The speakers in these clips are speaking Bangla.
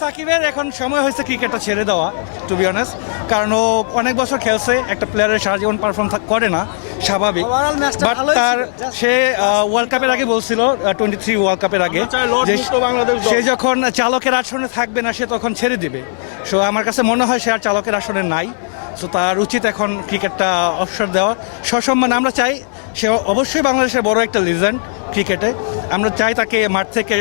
সাকিবের এখন সময় হয়েছে ক্রিকেটটা ছেড়ে দেওয়া টু বি অনেস্ট কারণ ও অনেক বছর খেলছে একটা প্লেয়ারের সারা জীবন পারফর্ম করে না স্বাভাবিক। বাট তার সে ওয়ার্ল্ড কাপের আগে বলছিল টোয়েন্টি থ্রি ওয়ার্ল্ড কাপের আগে সে যখন চালকের আসনে থাকবে না সে তখন ছেড়ে দিবে। সো আমার কাছে মনে হয় সে আর চালকের আসনে নাই। সো তার উচিত এখন ক্রিকেটটা অবসর দেওয়া। সসম্মানে আমরা চাই সে অবশ্যই বাংলাদেশের বড় একটা লিজেন্ড ক্রিকেটে। আমরা চাই তাকে মাঠ থেকে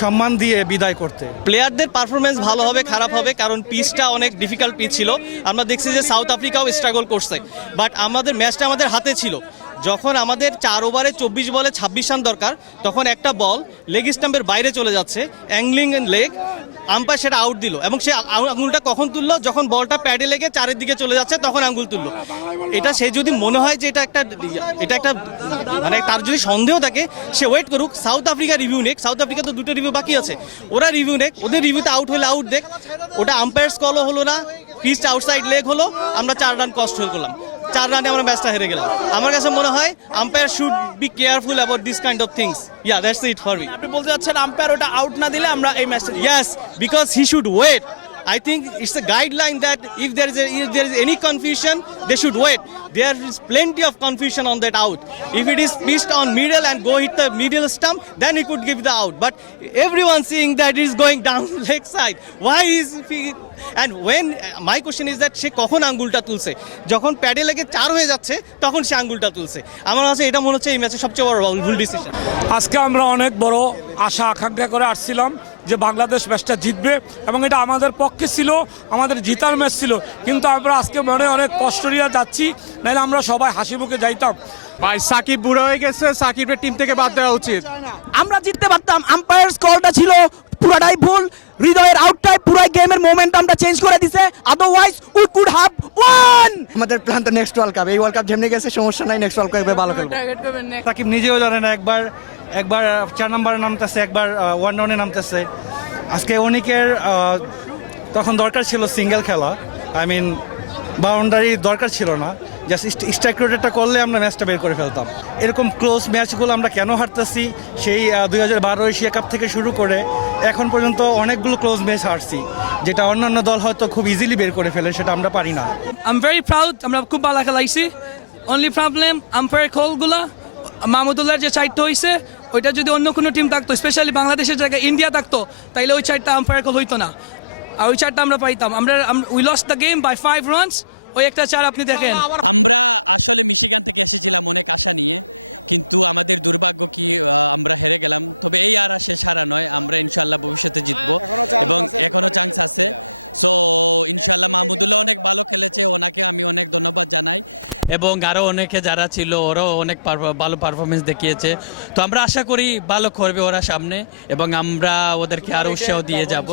সম্মান দিয়ে বিদায় করতে। প্লেয়ারদের পারফরমেন্স ভালো হবে, খারাপ হবে, কারণ পিচটা অনেক ডিফিকাল্ট পিচ ছিল। আমরা দেখছি যে সাউথ আফ্রিকাও স্ট্রাগল করছে। বাট আমাদের ম্যাচটা আমাদের হাতে ছিল। যখন আমাদের চার ওভারে চব্বিশ বলে ছাব্বিশ রান দরকার, তখন একটা বল লেগ স্টাম্পের বাইরে চলে যাচ্ছে অ্যাংলিং লেগ আম্পায়ার সেটা আউট দিল। এবং সে আঙুলটা কখন তুললো? যখন বলটা প্যাডে লেগে চারের দিকে চলে যাচ্ছে, তখন আঙুল তুললো। এটা সে যদি মনে হয় যে এটা একটা এটা একটা মানে তার যদি সন্দেহ থাকে, সে ওয়েট করুক। সাউথ আফ্রিকা রিভিউ নেক। সাউথ আফ্রিকা তো দুটো রিভিউ বাকি আছে। ওরা রিভিউ নেক ওদের রিভিউতে আউট হলে আউট দেখ। ওটা আম্পায়ার্স কলও হলো না পিচ আউটসাইড লেগ হলো আমরা চার রান কষ্ট হয়ে করলাম। চার রানে আমরা ম্যাচটা হেরে গেলাম। আমার কাছে মনে হয় umpire should be careful about this kind of things yeah that's it for me আপনি বলতে চাচ্ছেন আম্পায়ার ওটা আউট না দিলে আমরা এই ম্যাচটা yes because he should wait. I think it's a guideline that if there is a, if there is any confusion, they should wait. There is plenty of confusion on that out. If it is pitched on middle and go hit the middle stump, then he could give the out. But everyone seeing that it is going down leg side. Why is he? And when my question is that সে কখন আঙ্গুলটা তুলছে যখন প্যাডে লেগে চার হয়ে যাচ্ছে তখন সে আঙ্গুলটা তুলছে আমার কাছে এটা মনে হচ্ছে এই ম্যাচে সবচেয়ে বড় ভুল ডিসিশন আজকে আমরা অনেক বড় আশা আকাঙ্ক্ষা করে আসছিলাম যে বাংলাদেশ ম্যাচটা জিতবে এবং এটা আমাদের পক্ষে ছিল আমাদের জিতার ম্যাচ ছিল। কিন্তু আমরা আজকে মনে অনেক কষ্ট নিয়ে যাচ্ছি নাহলে আমরা সবাই হাসি মুখে যাইতাম। ভাই সাকিব বুড়ো হয়ে গেছে সাকিবের টিম থেকে বাদ দেওয়া উচিত। আমরা জিততে পারতাম আম্পায়ার কলটা ছিল পুরাটাই ভুল হৃদয়ের আউটটাই পুরাই গেমের মোমেন্টামটা চেঞ্জ করে দিছে। Otherwise we could have won আমাদের প্ল্যান তো নেক্সট ওয়ার্ল্ড কাপ এই ওয়ার্ল্ড কাপ যেমনি গেছে সমস্যা নাই নেক্সট ওয়ার্ল্ড কাপে ভালো খেলব। সাকিব নিজেও জানে না একবার একবার চার নম্বরে নামতেছে একবার ওয়ান ডাউনে নামতেছে। আজকে অনিকের তখন দরকার ছিল সিঙ্গেল খেলা। আই মিন বাউন্ডারি দরকার ছিল না। জাস্ট স্ট্রাইক রোটেটটা করলে আমরা ম্যাচটা বের করে ফেলতাম। এরকম ক্লোজ ম্যাচগুলো আমরা কেন হারতেছি, সেই দুই হাজার বারো এশিয়া কাপ থেকে শুরু করে এখন পর্যন্ত অনেকগুলো ক্লোজ ম্যাচ হারছি, যেটা অন্যান্য দল হয়তো খুব ইজিলি বের করে ফেলে, সেটা আমরা পারি না। I'm very proud, আমরা খুব ভালো খেলাইছি অনলি প্রবলেম আম্পায়ার কলগুলা মাহমুদুল্লাহর যে চারটা হয়েছে ওইটা যদি অন্য কোনো টিম থাকতো স্পেশালি বাংলাদেশের জায়গায় ইন্ডিয়া থাকতো, তাইলে ওই চারটা আম্পায়ার কল হইতো না। আর ওই চারটা আমরা পাইতাম। আমরা we lost the game by five runs ওই একটা চার আপনি দেখেন। এবং আরও অনেকে যারা ছিল, ওরাও অনেক ভালো পারফরমেন্স দেখিয়েছে। তো আমরা আশা করি ভালো করবে ওরা সামনে এবং আমরা ওদেরকে আরও উৎসাহ দিয়ে যাব।